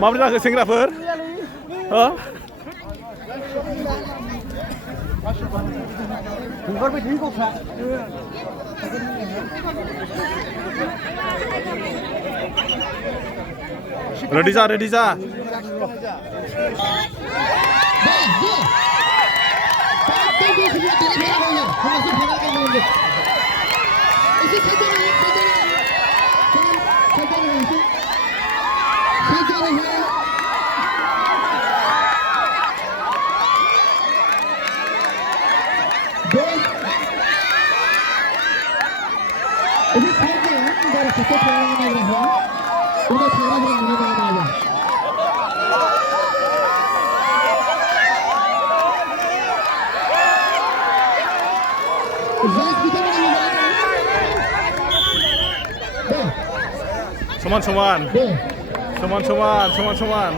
माबोरै जाखो सेंग्राफोर रेडी जा रेडी जा Soman-soman. Soman-soman, soman-soman.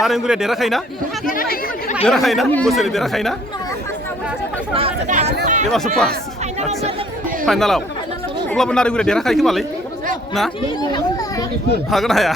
नारेंगुरिया देराखायोना बोसोरै देराखायोना एबारसो पास आच्छा फाइनालाव अब्लाबो नारेंगुरिया देराखायो खोमालै ना हागोन हाया